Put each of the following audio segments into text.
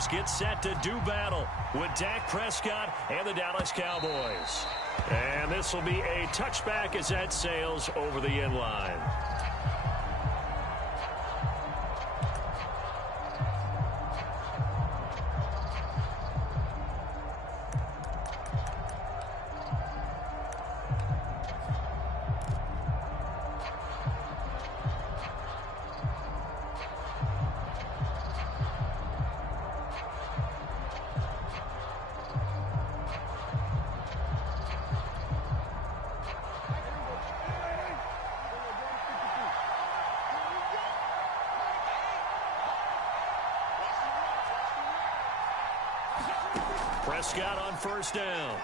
Niners get set to do battle with Dak Prescott and the Dallas Cowboys. And this will be a touchback as that sails over the end line. Prescott on first down.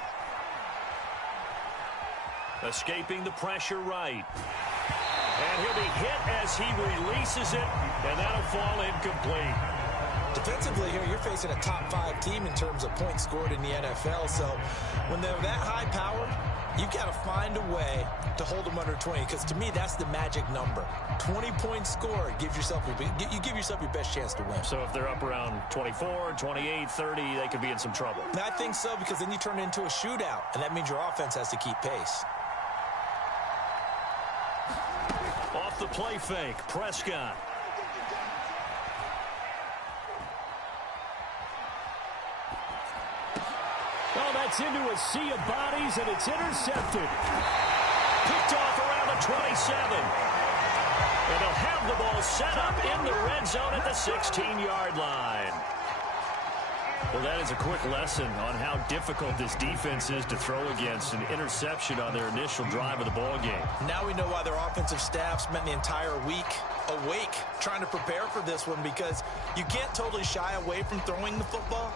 Escaping the pressure right. And he'll be hit as he releases it, and that'll fall incomplete. Defensively here, you're facing a top 5 team in terms of points scored in the NFL. So when they're that high-powered, you've got to find a way to hold them under 20. Because to me, that's the magic number. 20 points scored, you give yourself your best chance to win. So if they're up around 24, 28, 30, they could be in some trouble. I think so, because then you turn it into a shootout, and that means your offense has to keep pace. Off the play fake, Prescott. Oh, that's into a sea of bodies, and it's intercepted. Picked off around the 27. And they'll have the ball set up in the red zone at the 16-yard line. Well, that is a quick lesson on how difficult this defense is to throw against an interception on their initial drive of the ball game. Now we know why their offensive staff spent the entire week awake trying to prepare for this one, because you can't totally shy away from throwing the football.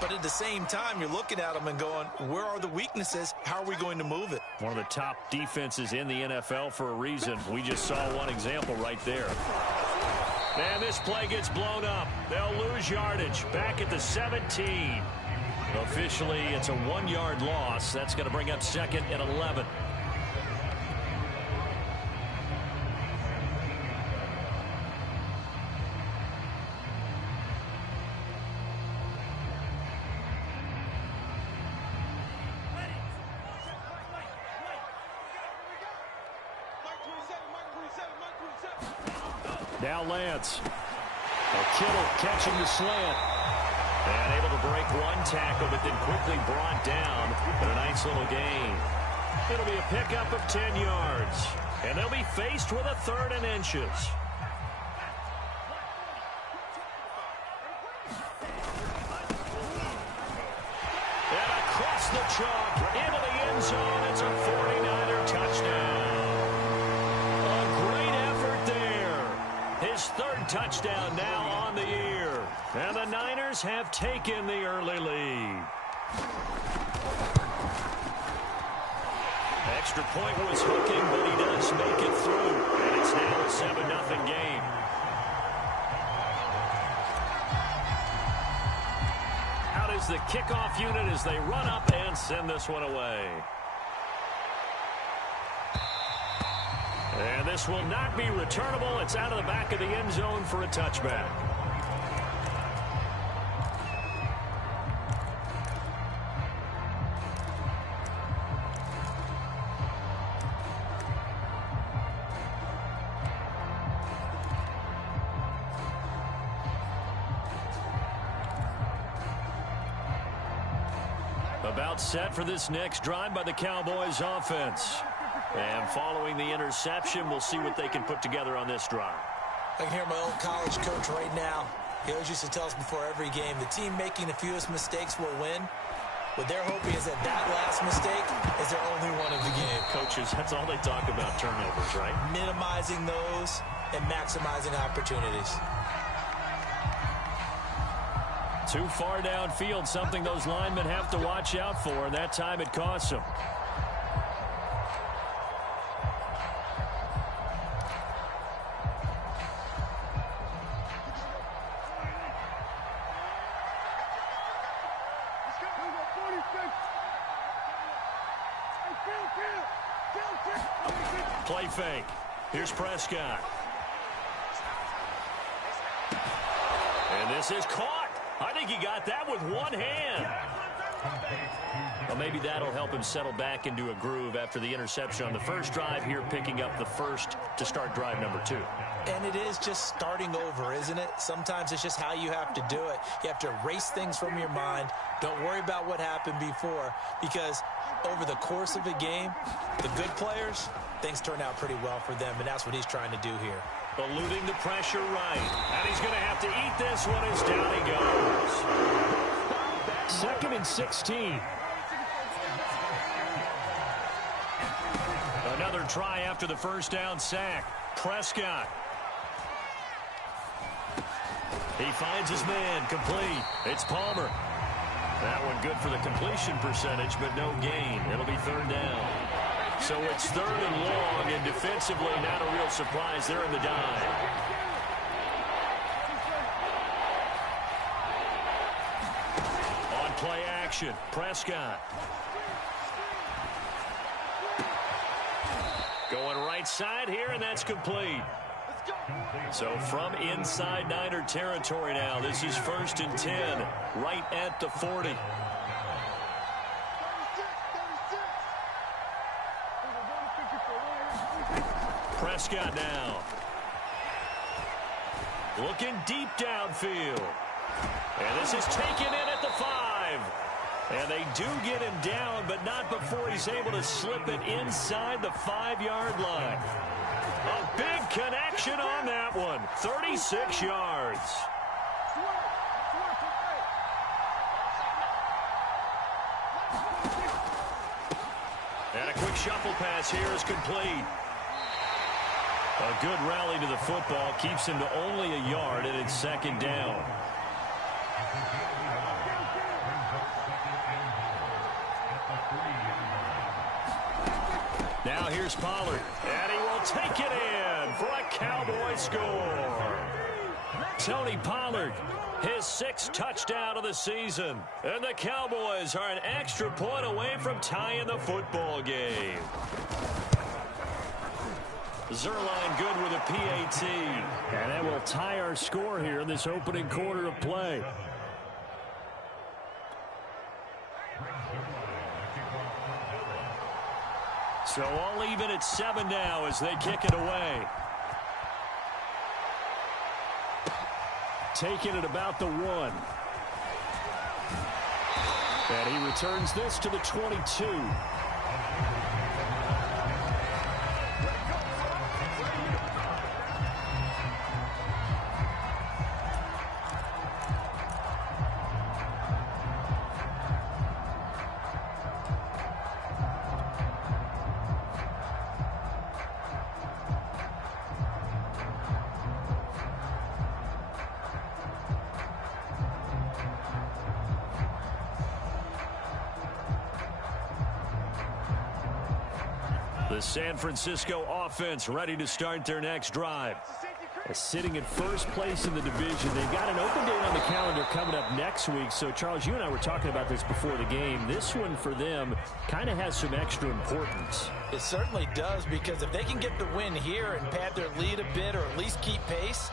But at the same time, you're looking at them and going, where are the weaknesses? How are we going to move it? One of the top defenses in the NFL for a reason. We just saw one example right there. And this play gets blown up. They'll lose yardage back at the 17. Officially, it's a 1-yard loss. That's going to bring up second and 11. Now Lance. Kittle catching the slant. And able to break one tackle, but then quickly brought down. But a nice little gain. It'll be a pickup of 10 yards. And they'll be faced with a 3rd and inches. And across the chalk into the end zone. It's a 49er touchdown. His 3rd touchdown now on the year. And the Niners have taken the early lead. Extra point was hooking, but he does make it through. And it's now a 7-0 game. Out is the kickoff unit as they run up and send this one away. And this will not be returnable. It's out of the back of the end zone for a touchback. About set for this next drive by the Cowboys offense. And following the interception, we'll see what they can put together on this drive. I can hear my old college coach right now. He always used to tell us before every game, the team making the fewest mistakes will win. What they're hoping is that last mistake is their only one of the game. Coaches, that's all they talk about, turnovers, right? Minimizing those and maximizing opportunities. Too far downfield, something those linemen have to watch out for, and that time it costs them. Play fake. Here's Prescott. And this is caught. I think he got that with one hand. Well, maybe that'll help him settle back into a groove after the interception on the first drive here, picking up the first to start drive number 2. And it is just starting over, isn't it? Sometimes it's just how you have to do it. You have to erase things from your mind. Don't worry about what happened before, because over the course of a game, the good players, things turn out pretty well for them, and that's what he's trying to do here. Eluding the pressure right. And he's going to have to eat this one as down he goes. 2nd and 16. Another try after the first down sack. Prescott. He finds his man, complete. It's Palmer. That one good for the completion percentage, but no gain. It'll be 3rd down. So it's 3rd and long, and defensively not a real surprise. They're in the dive. On play action, Prescott. Going right side here, and that's complete. So from inside Niner territory now, this is 1st and 10, right at the 40. Prescott now. Looking deep downfield. And this is taken in at the 5. And they do get him down, but not before he's able to slip it inside the 5-yard line. A big connection on that one. 36 yards. And a quick shuffle pass here is complete. A good rally to the football keeps him to only a yard, and it's 2nd down. Now here's Pollard, and he will take it in for a Cowboy score. Tony Pollard, his 6th touchdown of the season. And the Cowboys are an extra point away from tying the football game. Zerline good with a PAT. And that will tie our score here in this opening quarter of play. So all even at 7 now as they kick it away. Taking it about the 1. And he returns this to the 22. The San Francisco offense ready to start their next drive. Sitting in first place in the division. They've got an open date on the calendar coming up next week. So, Charles, you and I were talking about this before the game. This one for them kind of has some extra importance. It certainly does, because if they can get the win here and pad their lead a bit or at least keep pace,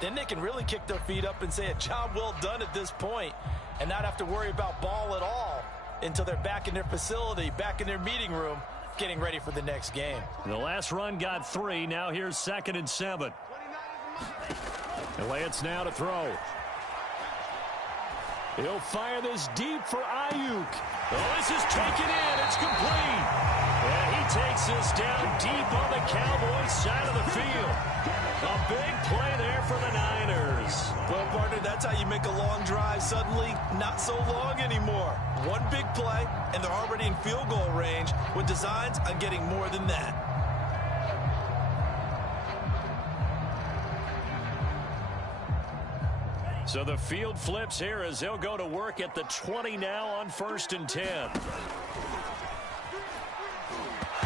then they can really kick their feet up and say a job well done at this point and not have to worry about ball at all until they're back in their facility, back in their meeting room, getting ready for the next game. The last run got 3. Now here's 2nd and 7. And Lance now to throw. He'll fire this deep for Ayuk. Oh, this is taken in. It's complete. And he takes this down deep on the Cowboys side of the field. A big play there for the Niners. Well, partner, that's how you make a long drive suddenly not so long anymore. One big play, and they're already in field goal range with designs on getting more than that. So the field flips here as they'll go to work at the 20 now on 1st and 10.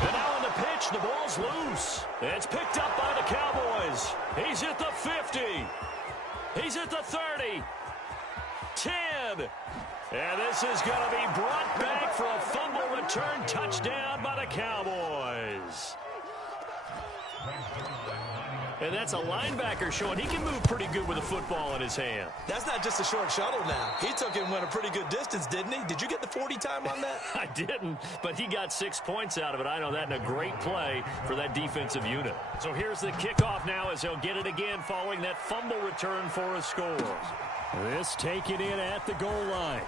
And now on the pitch, the ball's loose. It's picked up by the Cowboys. He's at the 50. He's at the 30. 10. And this is going to be brought back for a fumble return touchdown by the Cowboys. And that's a linebacker showing he can move pretty good with a football in his hand. That's not just a short shuttle now. He took it and went a pretty good distance, didn't he? Did you get the 40 time on that? I didn't, but he got 6 points out of it. I know that, and a great play for that defensive unit. So here's the kickoff now as he'll get it again following that fumble return for a score. This taken in at the goal line.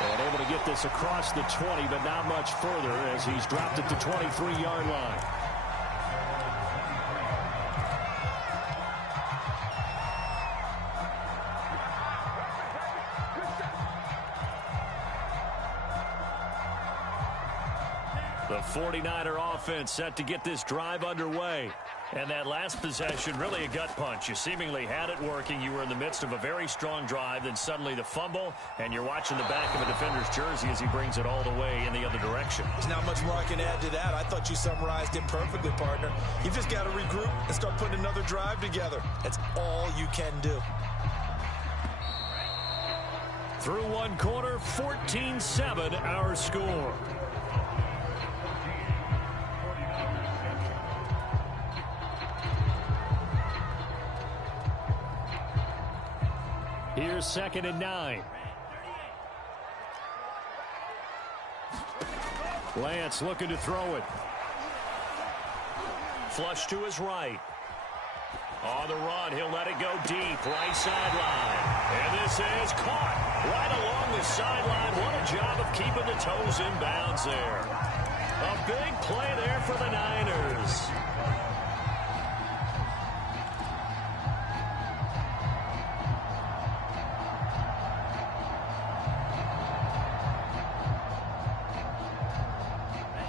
And able to get this across the 20, but not much further as he's dropped at the 23-yard line. The 49er offense set to get this drive underway. And that last possession, really a gut punch. You seemingly had it working. You were in the midst of a very strong drive. Then suddenly the fumble, and you're watching the back of a defender's jersey as he brings it all the way in the other direction. There's not much more I can add to that. I thought you summarized it perfectly, partner. You've just got to regroup and start putting another drive together. That's all you can do. Through one quarter, 14-7 our score. Here's 2nd and 9. Lance looking to throw it. Flush to his right. On the run, he'll let it go deep, right sideline. And this is caught right along the sideline. What a job of keeping the toes in bounds there. A big play there for the Niners.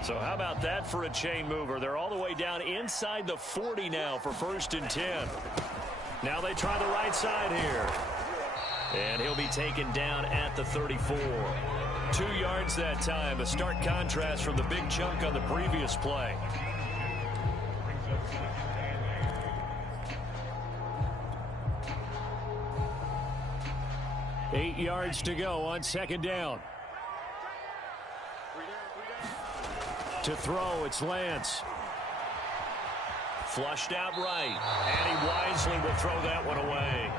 So how about that for a chain mover? They're all the way down inside the 40 now for 1st and 10. Now they try the right side here. And he'll be taken down at the 34. 2 yards that time. A stark contrast from the big chunk on the previous play. Eight yards to go on 2nd down. To throw, it's Lance. Flushed out right. And he wisely will throw that one away.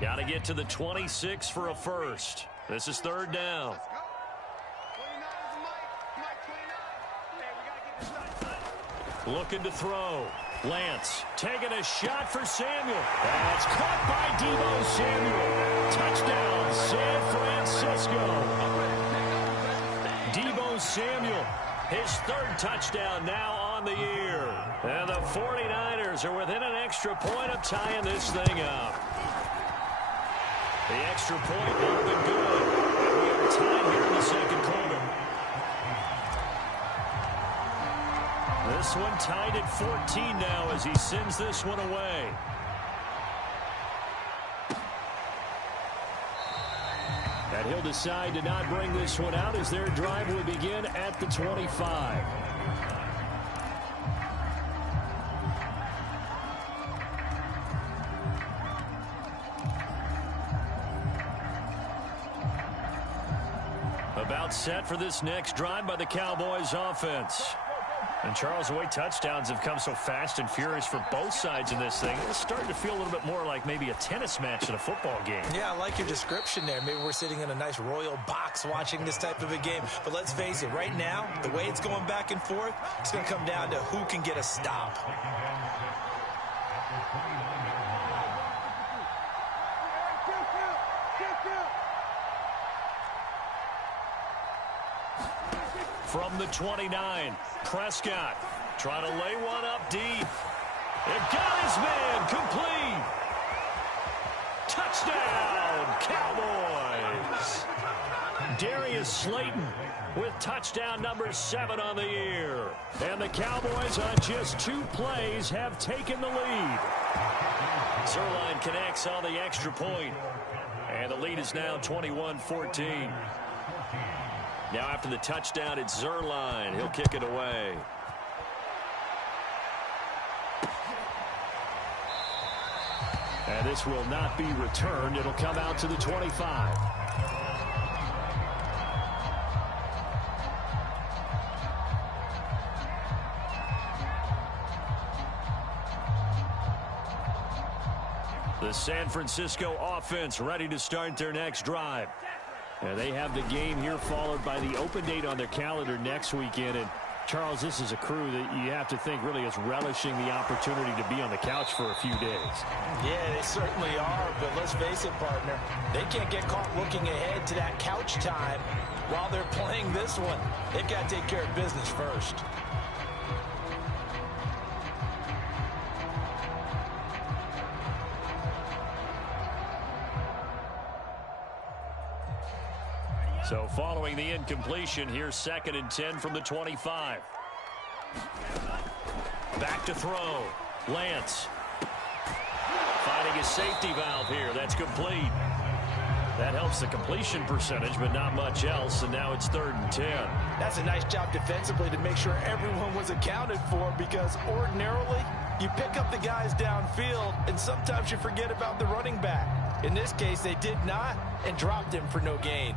Got to get to the 26 for a first. This is 3rd down. Looking to throw. Lance taking a shot for Samuel. That's caught by Deebo Samuel. Touchdown, San Francisco. Deebo Samuel, his 3rd touchdown now on the year. And the 49ers are within an extra point of tying this thing up. The extra point will be good. And we are tied here in the 2nd quarter. This one tied at 14 now as he sends this one away. And he'll decide to not bring this one out as their drive will begin at the 25. About set for this next drive by the Cowboys offense. And Charles, the way touchdowns have come so fast and furious for both sides in this thing, it's starting to feel a little bit more like maybe a tennis match in a football game. Yeah, I like your description there. Maybe we're sitting in a nice royal box watching this type of a game. But let's face it, right now, the way it's going back and forth, it's going to come down to who can get a stop. From the 29, Prescott trying to lay one up deep. It got his man complete. Touchdown, Cowboys. Darius Slayton with touchdown number 7 on the year. And the Cowboys on just 2 plays have taken the lead. Zerline connects on the extra point. And the lead is now 21-14. Now after the touchdown, it's Zerline. He'll kick it away. And this will not be returned. It'll come out to the 25. The San Francisco offense ready to start their next drive. And they have the game here followed by the open date on their calendar next weekend. And Charles, this is a crew that you have to think really is relishing the opportunity to be on the couch for a few days. Yeah, they certainly are, but let's face it, partner. They can't get caught looking ahead to that couch time while they're playing this one. They've got to take care of business first. So following the incompletion, here's 2nd and 10 from the 25. Back to throw. Lance. Finding a safety valve here. That's complete. That helps the completion percentage, but not much else, and now it's 3rd and 10. That's a nice job defensively to make sure everyone was accounted for, because ordinarily you pick up the guys downfield, and sometimes you forget about the running back. In this case, they did not, and dropped him for no gain.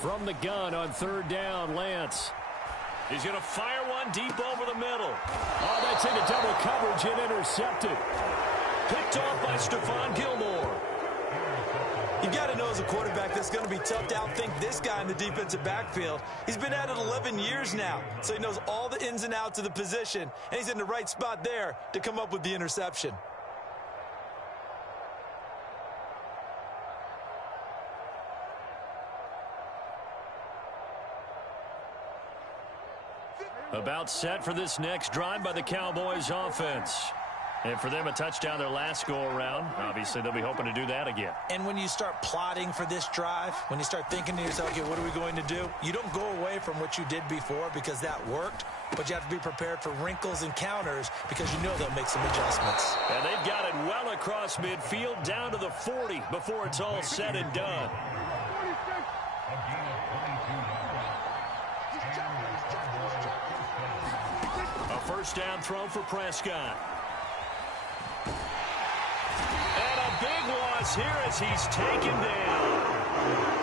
From the gun on 3rd down, Lance. He's going to fire one deep over the middle. Oh, that's into double coverage and intercepted. Picked off by Stephon Gilmore. You've got to know as a quarterback that's going to be tough to outthink this guy in the defensive backfield. He's been at it 11 years now, so he knows all the ins and outs of the position, and he's in the right spot there to come up with the interception. About set for this next drive by the Cowboys offense. And for them, a touchdown their last go-around. Obviously, they'll be hoping to do that again. And when you start plotting for this drive, when you start thinking to yourself, okay, what are we going to do? You don't go away from what you did before because that worked, but you have to be prepared for wrinkles and counters because you know they'll make some adjustments. And they've got it well across midfield down to the 40 before it's all said and done. A first down throw for Prescott. And a big loss here as he's taken down.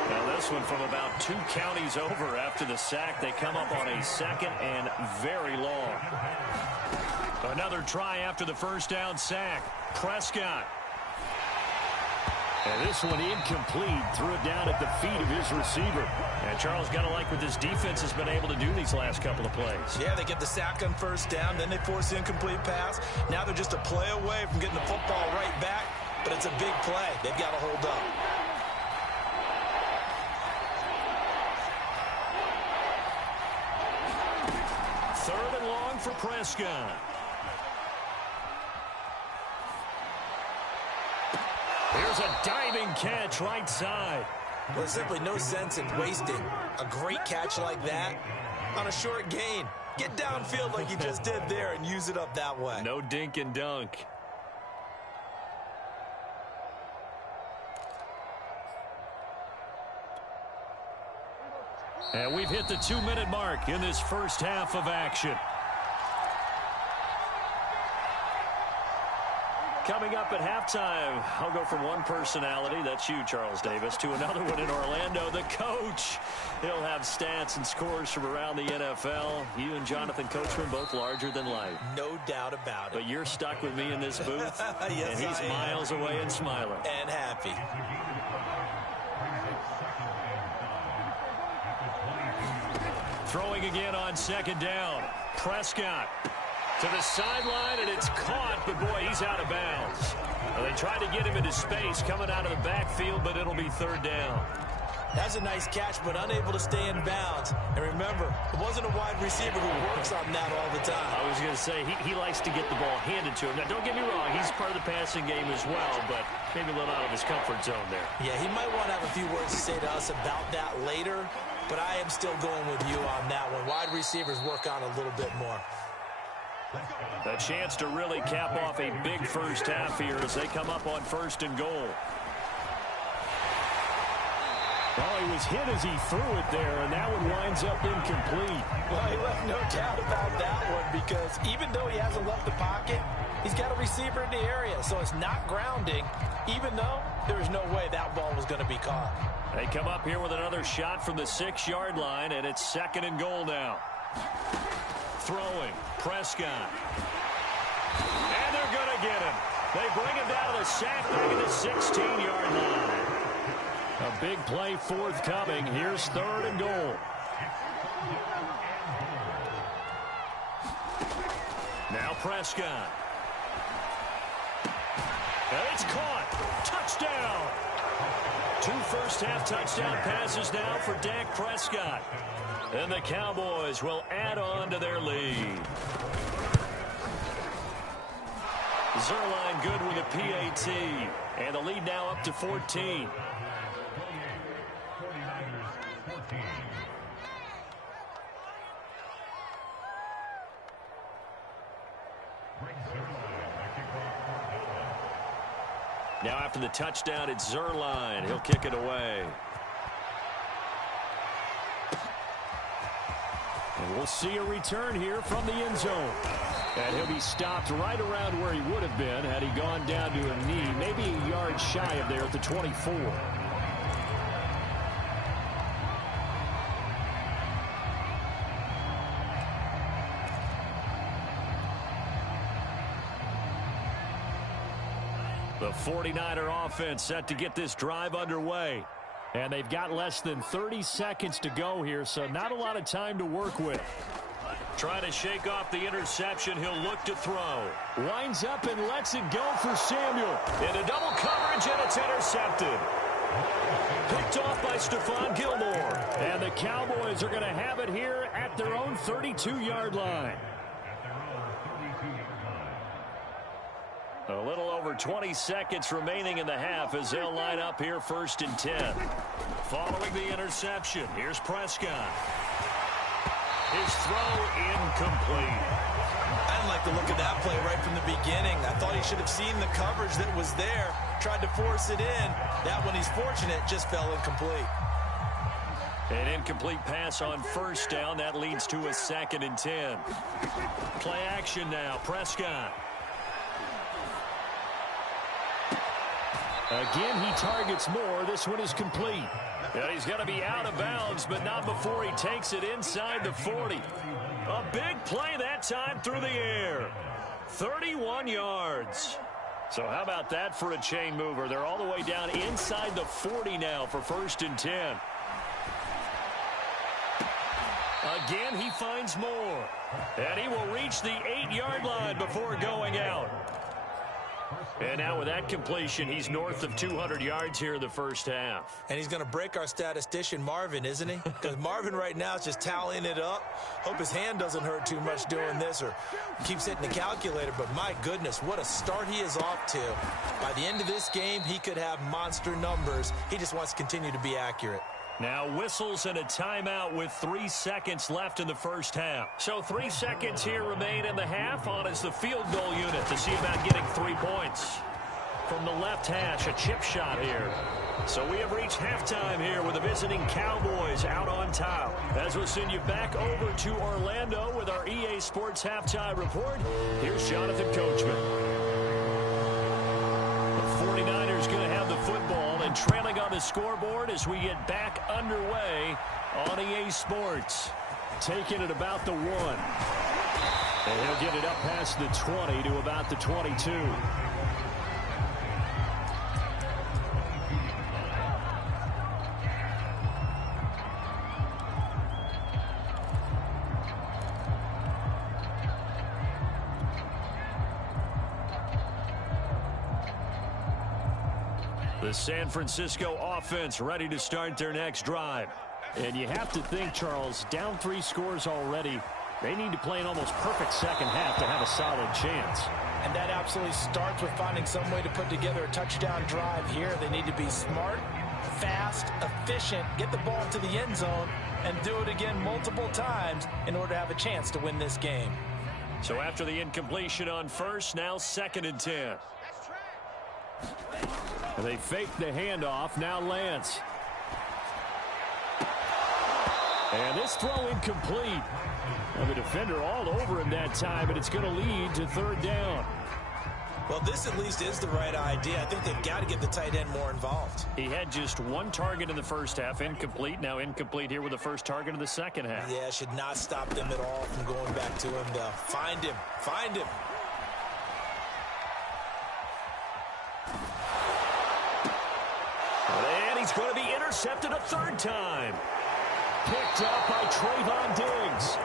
Now this one from about 2 counties over after the sack. They come up on a 2nd and very long. Another try after the first down sack. Prescott. And this one incomplete. Threw it down at the feet of his receiver. And Charles, got to like what this defense has been able to do these last couple of plays. Yeah, they get the sack on first down, then they force the incomplete pass. Now they're just a play away from getting the football right back, but it's a big play. They've got to hold up. Third and long for Prescott. Here's a diving catch right side. Well, there's simply no sense in wasting a great catch like that on a short gain. Get downfield like you just did there and use it up that way. No dink and dunk. And we've hit the 2-minute mark in this first half of action. Coming up at halftime, I'll go from one personality, that's you, Charles Davis, to another one in Orlando, the coach. He'll have stats and scores from around the NFL. You and Jonathan Coachman, both larger than life. No doubt about it. But you're stuck with me in this booth, yes, and he's miles away and smiling. And happy. Throwing again on 2nd down. Prescott. To the sideline, and it's caught, but boy, he's out of bounds. Well, they tried to get him into space coming out of the backfield, but it'll be 3rd down. That's a nice catch, but unable to stay in bounds. And remember, it wasn't a wide receiver who works on that all the time. I was going to say, he likes to get the ball handed to him. Now, don't get me wrong, he's part of the passing game as well, but maybe a little out of his comfort zone there. Yeah, he might want to have a few words to say to us about that later, but I am still going with you on that one. Wide receivers work on a little bit more. A chance to really cap off a big first half here as they come up on 1st and goal. Well, he was hit as he threw it there, and that one winds up incomplete. Well, he left no doubt about that one because even though he hasn't left the pocket, he's got a receiver in the area, so it's not grounding, even though there's no way that ball was going to be caught. They come up here with another shot from the 6-yard line, and it's 2nd and goal now. Throwing, Prescott. And they're going to get him. They bring him down to the sack back at the 16-yard line. A big play forthcoming. Here's 3rd and goal. Now Prescott. And it's caught. Touchdown. 2 first-half touchdown passes now for Dak Prescott. And the Cowboys will add on to their lead. Zerline good with a PAT. And the lead now up to 14. Now after the touchdown, it's Zerline. He'll kick it away. And we'll see a return here from the end zone. And he'll be stopped right around where he would have been had he gone down to a knee, maybe a yard shy of there at the 24. The 49er offense set to get this drive underway. And they've got less than 30 seconds to go here, so not a lot of time to work with. Trying to shake off the interception. He'll look to throw. Winds up and lets it go for Samuel. Into double coverage, and it's intercepted. Picked off by Stephon Gilmore. And the Cowboys are going to have it here at their own 32-yard line. A little over 20 seconds remaining in the half as they'll line up here 1st and 10. Following the interception, here's Prescott. His throw incomplete. I didn't like the look of that play right from the beginning. I thought he should have seen the coverage that was there, tried to force it in. That one, he's fortunate, just fell incomplete. An incomplete pass on 1st down. That leads to a 2nd and 10. Play action now, Prescott. Again, he targets more. This one is complete. And he's going to be out of bounds, but not before he takes it inside the 40. A big play that time through the air. 31 yards. So how about that for a chain mover? They're all the way down inside the 40 now for 1st and 10. Again, he finds more. And he will reach the 8-yard line before going out. And now with that completion, he's north of 200 yards here in the 1st half. And he's going to break our statistician, Marvin, isn't he? Because Marvin right now is just tallying it up. Hope his hand doesn't hurt too much doing this or keeps hitting the calculator. But my goodness, what a start he is off to. By the end of this game, he could have monster numbers. He just wants to continue to be accurate. Now whistles and a timeout with 3 seconds left in the 1st half. So 3 seconds here remain in the half. On is the field goal unit to see about getting 3 points. From the left hash, a chip shot here. So we have reached halftime here with the visiting Cowboys out on top. As we'll send you back over to Orlando with our EA Sports Halftime Report, here's Jonathan Coachman. The 49ers going to have the football and trailing on the scoreboard as we get back underway on EA Sports. Taking it about the 1. And he'll get it up past the 20 to about the 22. The San Francisco offense ready to start their next drive. And you have to think, Charles, down 3 scores already. They need to play an almost perfect second half to have a solid chance. And that absolutely starts with finding some way to put together a touchdown drive here. They need to be smart, fast, efficient, get the ball to the end zone, and do it again multiple times in order to have a chance to win this game. So after the incompletion on 1st, now 2nd and 10. And they fake the handoff. Now Lance. And this throw incomplete. Well, the defender all over him that time, but it's going to lead to third down. Well, this at least is the right idea. I think they've got to get the tight end more involved. He had just one target in the first half, incomplete. Now incomplete here with the first target of the second half. Yeah, should not stop them at all from going back to him, though. Find him. Find him. And he's going to be intercepted a third time. Picked up by Trayvon Diggs.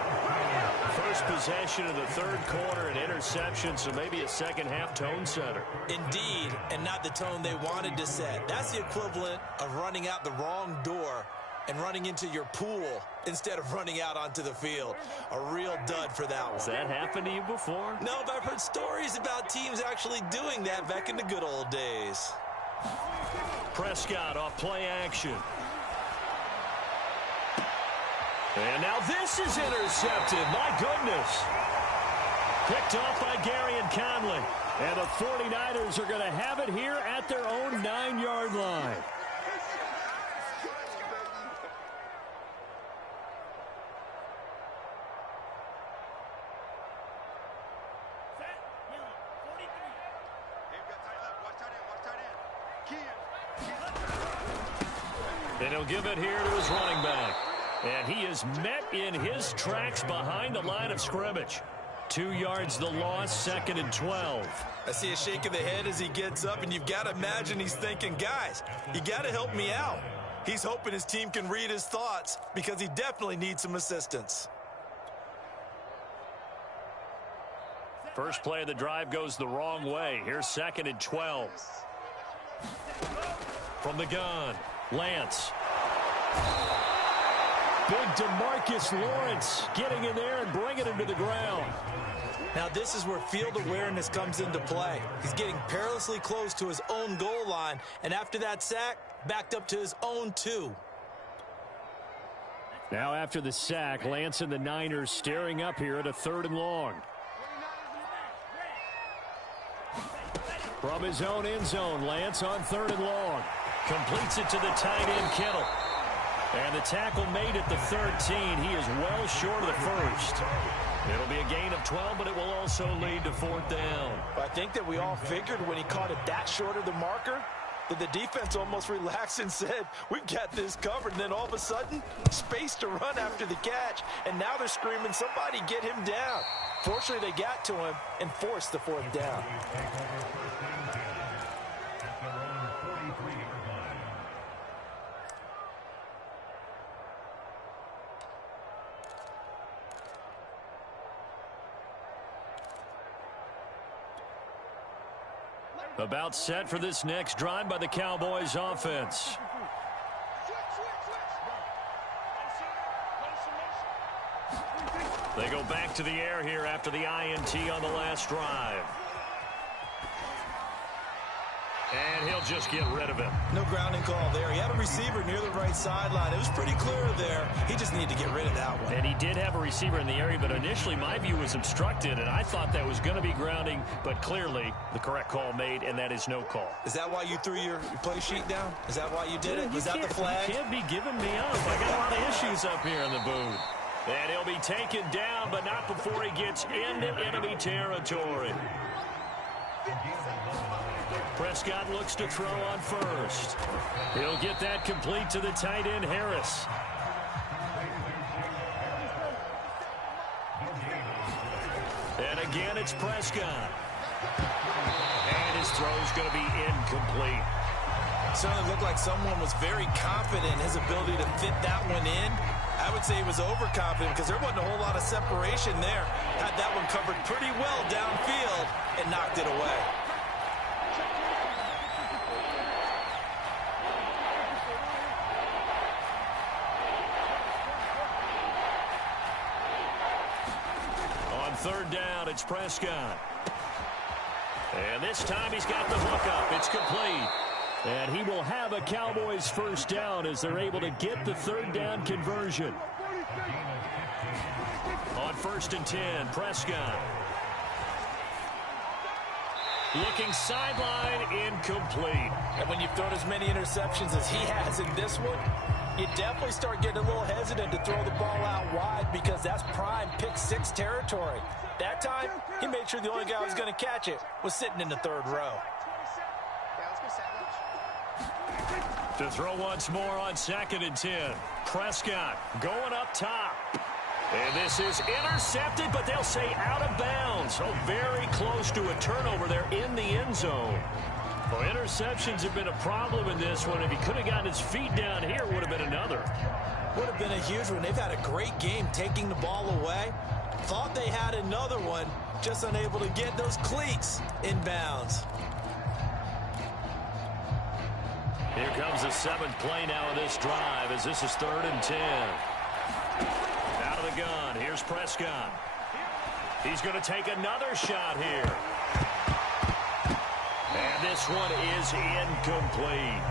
First possession of the third quarter, an interception, so maybe a second-half tone setter. Indeed, and not the tone they wanted to set. That's the equivalent of running out the wrong door and running into your pool instead of running out onto the field. A real dud for that one. Has that happened to you before? No, but I've heard stories about teams actually doing that back in the good old days. Prescott off play action. And now this is intercepted. My goodness. Picked off by Gary and Conley. And the 49ers are going to have it here at their own 9-yard line. And he'll give it here to his running back. And he is met in his tracks behind the line of scrimmage. 2 yards the loss, 2nd and 12. I see a shake of the head as he gets up, and you've got to imagine he's thinking, guys, you got to help me out. He's hoping his team can read his thoughts because he definitely needs some assistance. First play of the drive goes the wrong way. Here's 2nd and 12. From the gun, Lance. Big DeMarcus Lawrence getting in there and bringing him to the ground. Now this is where field awareness comes into play. He's getting perilously close to his own goal line, and after that sack, backed up to his own 2. Now after the sack, Lance and the Niners staring up here at a 3rd and long. From his own end zone, Lance on 3rd and long. Completes it to the tight end, Kittle. And the tackle made at the 13. He is well short of the first. It'll be a gain of 12, but it will also lead to 4th down. I think that we all figured when he caught it that short of the marker that the defense almost relaxed and said, we've got this covered. And then all of a sudden, space to run after the catch. And now they're screaming, somebody get him down. Fortunately, they got to him and forced the 4th down. About set for this next drive by the Cowboys offense. They go back to the air here after the INT on the last drive. And he'll just get rid of it. No grounding call there. He had a receiver near the right sideline. It was pretty clear there. He just needed to get rid of that one. And he did have a receiver in the area, but initially my view was obstructed, and I thought that was going to be grounding, but clearly the correct call made, and that is no call. Is that why you threw your play sheet down? Is that why you did it? Was that the flag? You can't be giving me up. I got a lot of issues up here in the booth. And he'll be taken down, but not before he gets into enemy territory. Prescott looks to throw on first. He'll get that complete to the tight end, Harris. And again, it's Prescott. And his throw's going to be incomplete. Certainly looked like someone was very confident in his ability to fit that one in. I would say he was overconfident because there wasn't a whole lot of separation there. Had that one covered pretty well downfield and knocked it away. On 3rd down, it's Prescott. And this time he's got the hookup. It's complete. And he will have a Cowboys 1st down as they're able to get the 3rd down conversion. On 1st and 10, Prescott. Looking sideline, incomplete. And when you've thrown as many interceptions as he has in this one, You definitely start getting a little hesitant to throw the ball out wide because that's prime pick six territory. That time, he made sure the only guy who was going to catch it was sitting in the third row. To throw once more on 2nd and 10. Prescott going up top. And this is intercepted, but they'll say out of bounds. So very close to a turnover there in the end zone. Well, interceptions have been a problem in this one. If he could have gotten his feet down here, it would have been another. Would have been a huge one. They've had a great game taking the ball away. Thought they had another one, just unable to get those cleats in bounds. Here comes the 7th play now of this drive as this is 3rd and 10. Out of the gun, here's Prescott. He's going to take another shot here. And this one is incomplete.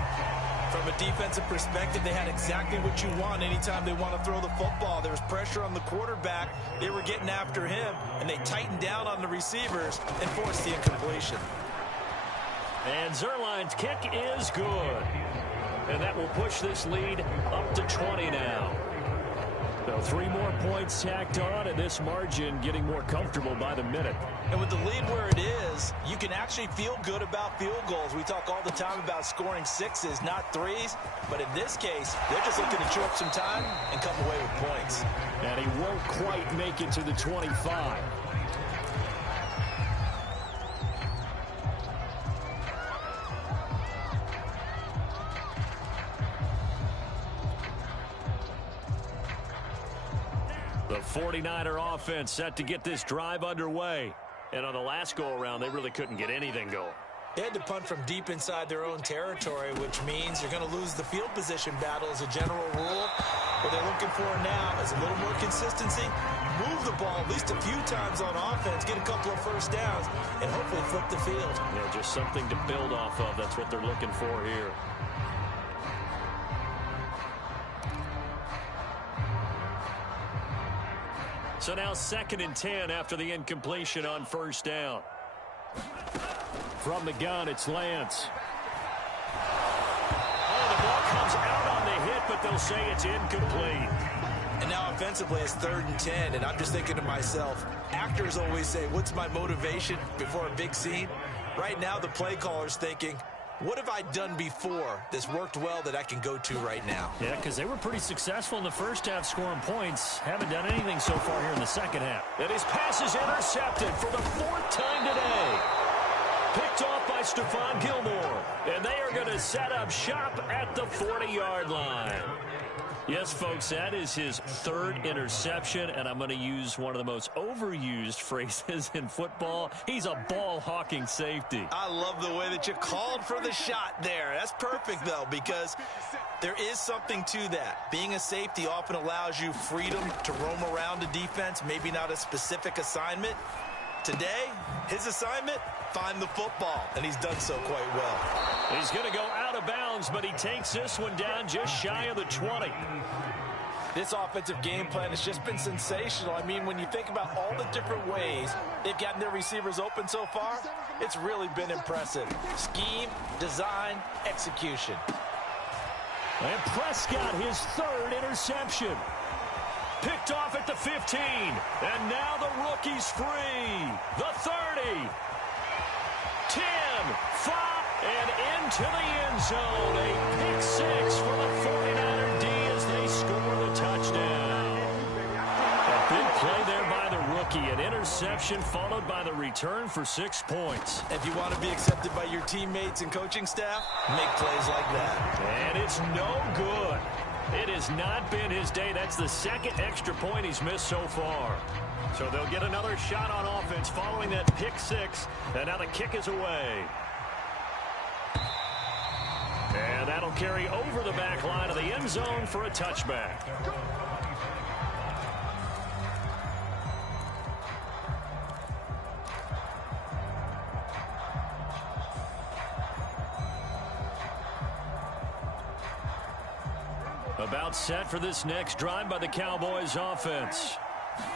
From a defensive perspective, they had exactly what you want anytime they want to throw the football. There was pressure on the quarterback. They were getting after him, and they tightened down on the receivers and forced the incompletion. And Zerline's kick is good. And that will push this lead up to 20 now. So 3 more points tacked on, and this margin getting more comfortable by the minute. And with the lead where it is, you can actually feel good about field goals. We talk all the time about scoring 6s, not 3s. But in this case, they're just looking to chew up some time and come away with points. And he won't quite make it to the 25. The 49er offense set to get this drive underway. And on the last go-around, they really couldn't get anything going. They had to punt from deep inside their own territory, which means you're going to lose the field position battle as a general rule. What they're looking for now is a little more consistency, move the ball at least a few times on offense, get a couple of first downs, and hopefully flip the field. Yeah, just something to build off of. That's what they're looking for here. So now 2nd and 10 after the incompletion on 1st down. From the gun, it's Lance. Oh, the ball comes out on the hit, but they'll say it's incomplete. And now offensively it's 3rd and 10, and I'm just thinking to myself, actors always say, what's my motivation before a big scene? Right now the play caller's thinking, what have I done before that's worked well that I can go to right now? Yeah, because they were pretty successful in the first half scoring points. Haven't done anything so far here in the second half. And his pass is intercepted for the 4th time today. Picked off by Stephon Gilmore. And they are going to set up shop at the 40-yard line. Yes, folks, that is his 3rd interception, and I'm going to use one of the most overused phrases in football. He's a ball-hawking safety. I love the way that you called for the shot there. That's perfect, though, because there is something to that. Being a safety often allows you freedom to roam around a defense, maybe not a specific assignment. Today, his assignment, find the football, and he's done so quite well. He's going to go out of bounds, but he takes this one down just shy of the 20. This offensive game plan has just been sensational. I mean, when you think about all the different ways they've gotten their receivers open so far, it's really been impressive. Scheme, design, execution. And Prescott, his 3rd interception. Picked off at the 15. And now the rookie's free. The 30. 10, 5, and into the end zone. A pick 6 for the 49er D as they score the touchdown. A big play there by the rookie. An interception followed by the return for 6 points. If you want to be accepted by your teammates and coaching staff, make plays like that. And it's no good. It has not been his day. That's the 2nd extra point he's missed so far. So they'll get another shot on offense following that pick 6. And now the kick is away. And that'll carry over the back line of the end zone for a touchback. About set for this next drive by the Cowboys offense.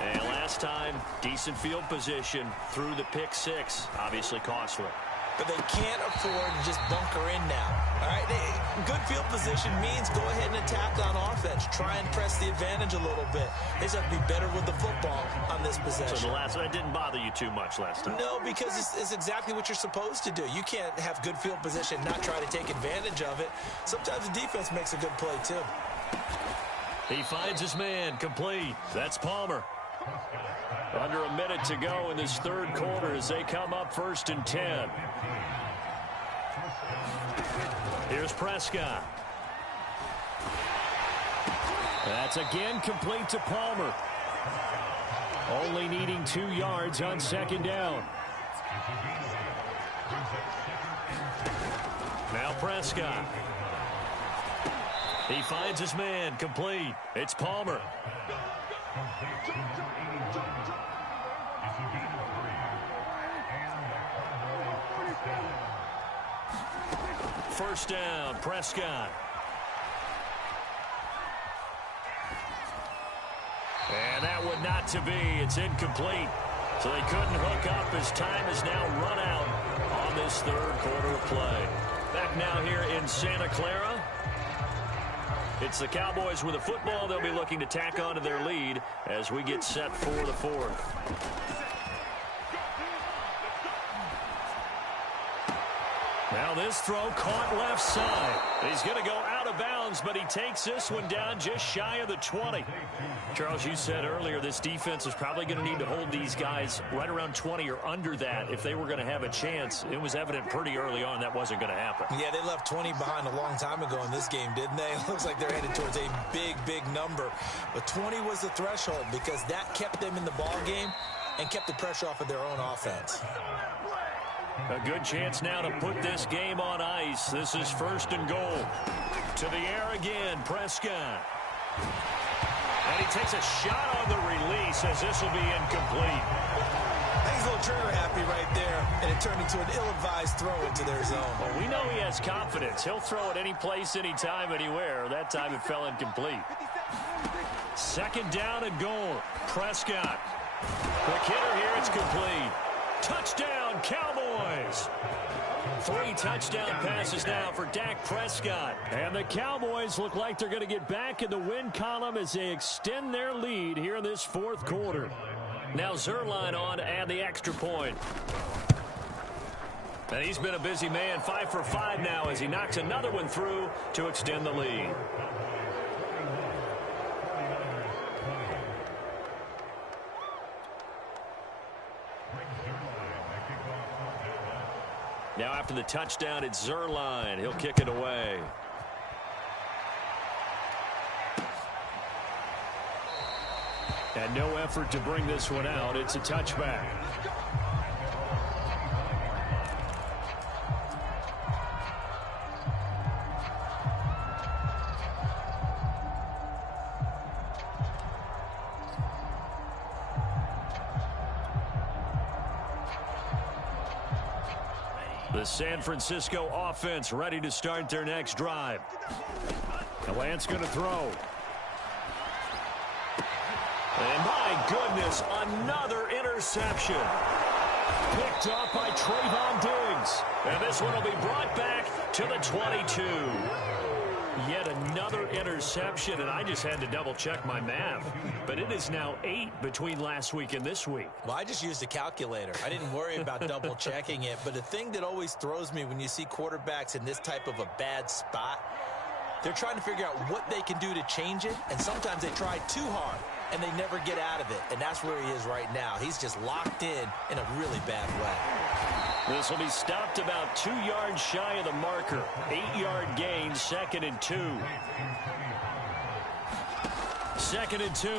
And last time, decent field position through the pick 6. Obviously costly. but they can't afford to just bunker in now. All right, good field position means go ahead and attack on offense. Try and press the advantage a little bit. They just have to be better with the football on this possession. So the last one didn't bother you too much last time? No, because it's exactly what you're supposed to do. You can't have good field position and not try to take advantage of it. Sometimes the defense makes a good play, too. He finds his man, complete. That's Palmer. Under a minute to go in this third quarter as they come up 1st and 10. Here's Prescott. That's again complete to Palmer. Only needing 2 yards on 2nd down. Now Prescott. He finds his man, complete. It's Palmer. First down, Prescott. And that would not to be. It's incomplete. So they couldn't hook up as time is now run out on this third quarter of play. Back now here in Santa Clara. It's the Cowboys with a football. They'll be looking to tack on to their lead as we get set for the fourth. Now this throw caught left side. He's going to go out of bounds, but he takes this one down just shy of the 20. Charles, you said earlier this defense is probably going to need to hold these guys right around 20 or under that if they were going to have a chance. It was evident pretty early on that wasn't going to happen. Yeah, they left 20 behind a long time ago in this game, didn't they? It looks like they're headed towards a big, big number. But 20 was the threshold because that kept them in the ball game and kept the pressure off of their own offense. A good chance now to put this game on ice. This is 1st and goal. To the air again, Prescott. And he takes a shot on the release as this will be incomplete. He's a little trigger happy right there, and it turned into an ill-advised throw into their zone. Well, we know he has confidence. He'll throw it any place, anytime, anywhere. That time it fell incomplete. 2nd down and goal. Prescott. Quick hitter here. It's complete. Touchdown, Cowboys. 3 touchdown passes now for Dak Prescott. And the Cowboys look like they're going to get back in the win column as they extend their lead here in this 4th quarter. Now Zerline on to add the extra point. And he's been a busy man, 5 for 5 now as he knocks another one through to extend the lead. Now after the touchdown, it's Zerline. He'll kick it away. And no effort to bring this one out. It's a touchback. The San Francisco offense ready to start their next drive. And Lance going to throw. And my goodness, another interception. Picked off by Trayvon Diggs. And this one will be brought back to the 22. Yet another interception, and I just had to double-check my math. But it is now 8 between last week and this week. Well, I just used a calculator. I didn't worry about double-checking it. But the thing that always throws me when you see quarterbacks in this type of a bad spot, they're trying to figure out what they can do to change it, and sometimes they try too hard, and they never get out of it. And that's where he is right now. He's just locked in a really bad way. This will be stopped about 2 yards shy of the marker. 8-yard gain, 2nd and 2. 2nd and 2.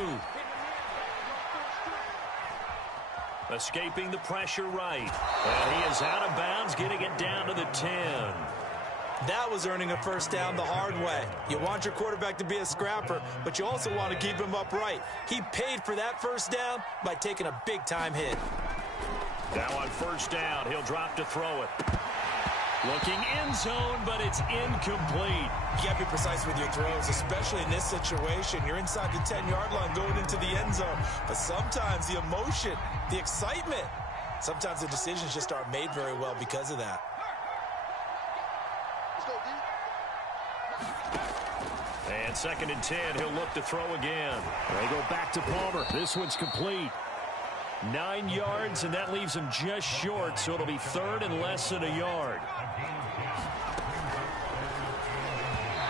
Escaping the pressure right. And he is out of bounds, getting it down to the 10. That was earning a first down the hard way. You want your quarterback to be a scrapper, but you also want to keep him upright. He paid for that first down by taking a big-time hit. Now on first down, he'll drop to throw it. Looking end zone, but it's incomplete. You got to be precise with your throws, especially in this situation. You're inside the 10-yard line going into the end zone. But sometimes the emotion, the excitement, Sometimes the decisions just aren't made very well because of that. And 2nd and 10, he'll look to throw again. They go back to Palmer. This one's complete. 9 yards, and that leaves him just short, so it'll be 3rd and less than a yard.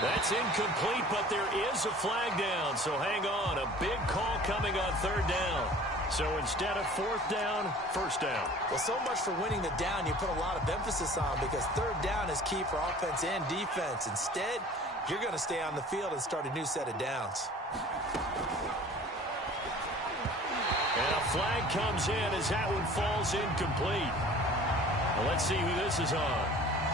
That's incomplete, but there is a flag down, so hang on. A big call coming on 3rd down. So instead of 4th down, 1st down. Well, so much for winning the down you put a lot of emphasis on, because 3rd down is key for offense and defense. Instead, you're going to stay on the field and start a new set of downs. And a flag comes in as that one falls incomplete. Well, let's see who this is on.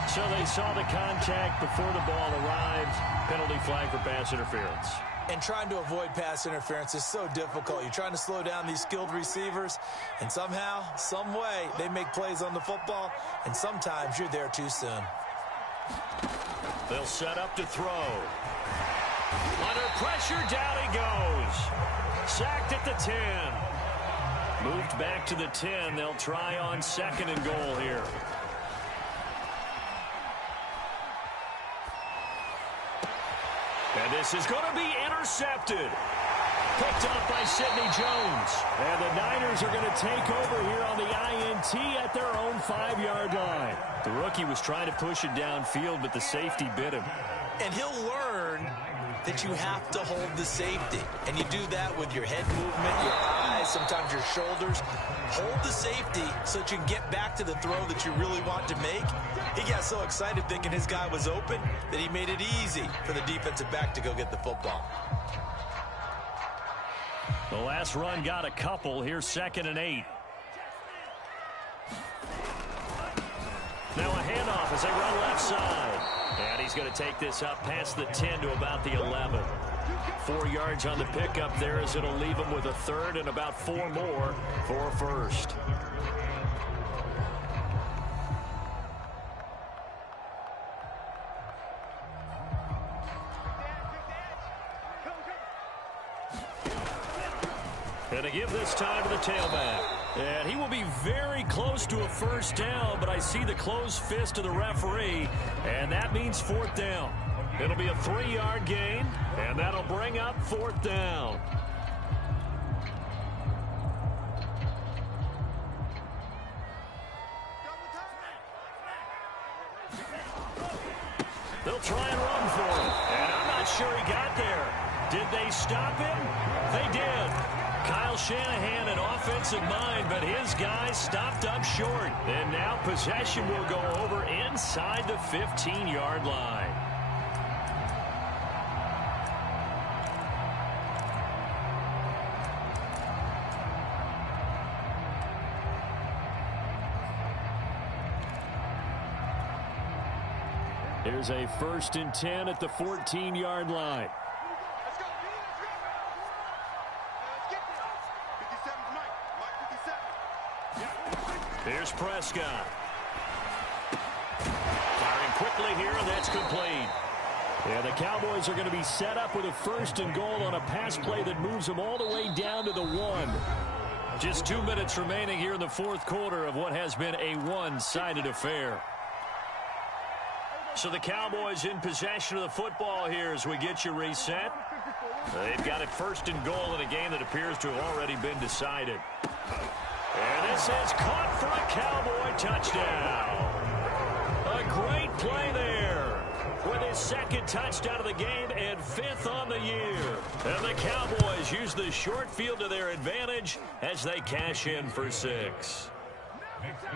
So they saw the contact before the ball arrived. Penalty flag for pass interference. And trying to avoid pass interference is so difficult. You're trying to slow down these skilled receivers, and somehow, some way, they make plays on the football, and sometimes you're there too soon. They'll set up to throw. Under pressure, down he goes. Sacked at the 10. Moved back to the 10. They'll try on 2nd and goal here. And this is going to be intercepted. Picked up by Sidney Jones. And the Niners are going to take over here on the INT at their own 5-yard line. The rookie was trying to push it downfield, but the safety bit him. And he'll learn that you have to hold the safety. And you do that with your head movement, your eyes, sometimes your shoulders. Hold the safety so that you can get back to the throw that you really want to make. He got so excited thinking his guy was open that he made it easy for the defensive back to go get the football. The last run got a couple. Here's 2nd and 8. Now a handoff as they run left side. And he's going to take this up past the 10 to about the 11. 4 yards on the pickup there as it'll leave him with a 3rd and about 4 more for a 1st. And to give this time to the tailback. And he will be very close to a 1st down, but I see the closed fist of the referee, and that means 4th down. It'll be a 3-yard gain, and that'll bring up 4th down. They'll try and run for him, and I'm not sure he got there. Did they stop him? They did. Kyle Shanahan, an offensive mind, but his guys stopped up short. And now possession will go over inside the 15-yard line. Here's a 1st and 10 at the 14-yard line. Here's Prescott. Firing quickly here, and that's complete. Yeah, the Cowboys are going to be set up with a 1st and goal on a pass play that moves them all the way down to the 1. Just 2 minutes remaining here in the 4th quarter of what has been a one-sided affair. So the Cowboys in possession of the football here as we get you reset. They've got it 1st and goal in a game that appears to have already been decided. And this is caught for a Cowboy touchdown. A great play there with his 2nd touchdown of the game and 5th on the year. And the Cowboys use the short field to their advantage as they cash in for 6.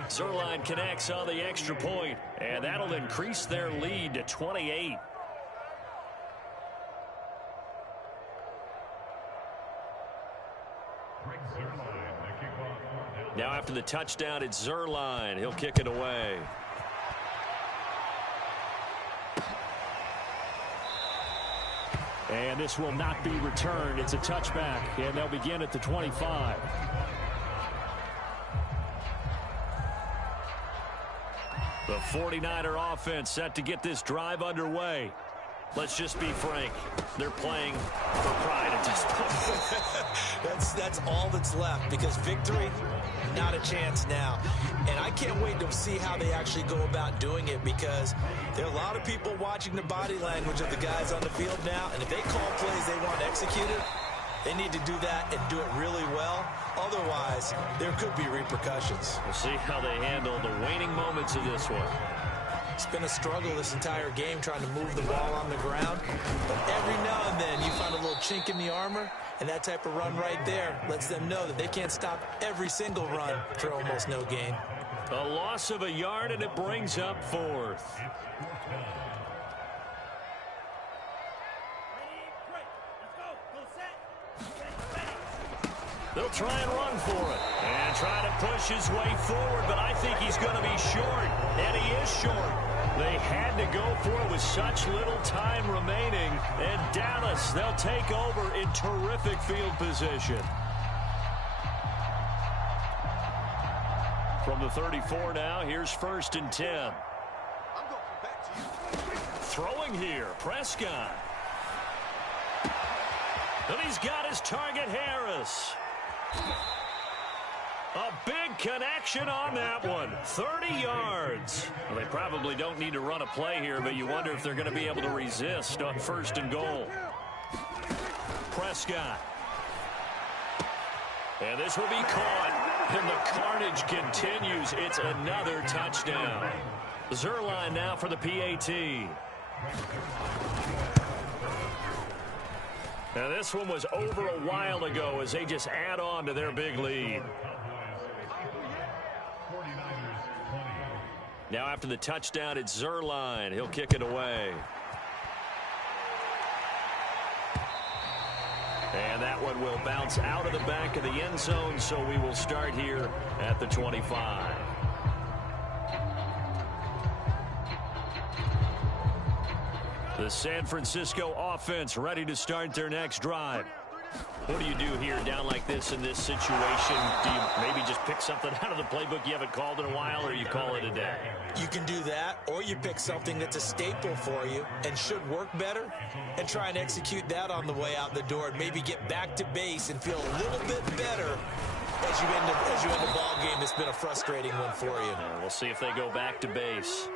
Zerline connects on the extra point, and that'll increase their lead to 28. Now after the touchdown, it's Zerline. He'll kick it away. And this will not be returned. It's a touchback, and they'll begin at the 25. The 49er offense set to get this drive underway. Let's just be frank. They're playing for pride at this point. That's all that's left, because victory, not a chance now. And I can't wait to see how they actually go about doing it, because there are a lot of people watching the body language of the guys on the field now, and if they call plays they want executed, they need to do that and do it really well. Otherwise, there could be repercussions. We'll see how they handle the waning moments of this one. It's been a struggle this entire game trying to move the ball on the ground. But every now and then you find a little chink in the armor, and that type of run right there lets them know that they can't stop every single run for almost no gain. A loss of a yard, and it brings up fourth. They'll try and run for it. And try to push his way forward, but I think he's going to be short. And he is short. They had to go for it with such little time remaining. And Dallas, they'll take over in terrific field position. From the 34 now, here's 1st and 10. Throwing here, Prescott. And he's got his target, Harris. A big connection on that one. 30 yards. Well, they probably don't need to run a play here, but you wonder if they're going to be able to resist on 1st and goal. Prescott. And this will be caught. And the carnage continues. It's another touchdown. Zerline now for the PAT. Now this one was over a while ago as they just add on to their big lead. Now after the touchdown, it's Zerline. He'll kick it away. And that one will bounce out of the back of the end zone, so we will start here at the 25. The San Francisco offense ready to start their next drive. What do you do here down like this in this situation? Do you maybe just pick something out of the playbook you haven't called in a while, or you call it a day? You can do that, or you pick something that's a staple for you and should work better and try and execute that on the way out the door and maybe get back to base and feel a little bit better as you end the ball game. It's been a frustrating one for you. We'll see if they go back to base.